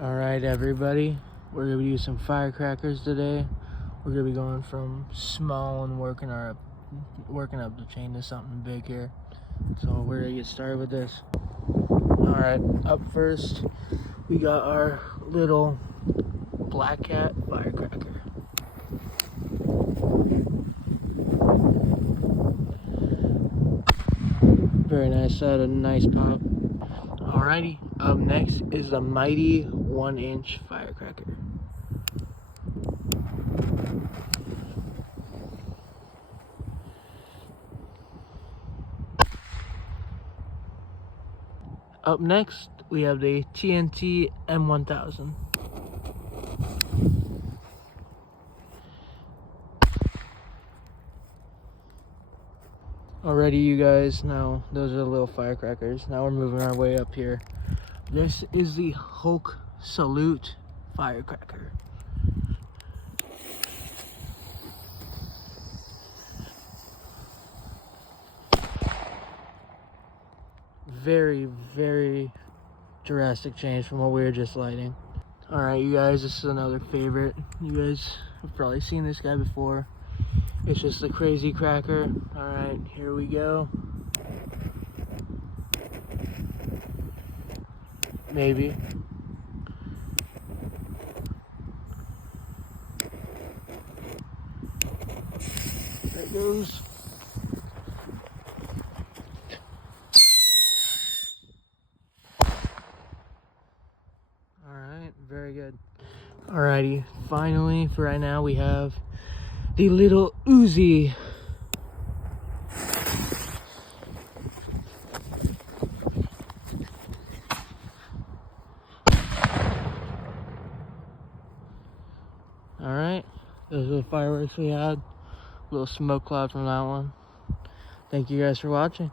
Alright everybody, we're going to be using firecrackers today. We're going to be going from small and working up the chain to something big here. So we're going to get started with this. Alright, up first we got our little black cat firecracker. Very nice, had a nice pop. Alrighty, up next is the mighty 1-inch firecracker. Up next, we have the TNT M1000. Alrighty, you guys, now those are the little firecrackers. Now we're moving our way up here. This is the Hulk Salute firecracker. Very, very drastic change from what we were just lighting. Alright, you guys, this is another favorite. You guys have probably seen this guy before. It's just the crazy cracker. Alright, here we go. Maybe. There it goes. Alright, very good. Alrighty, finally, for right now, we have the little Uzi. Alright, those are the fireworks we had. Little smoke cloud from that one. Thank you guys for watching.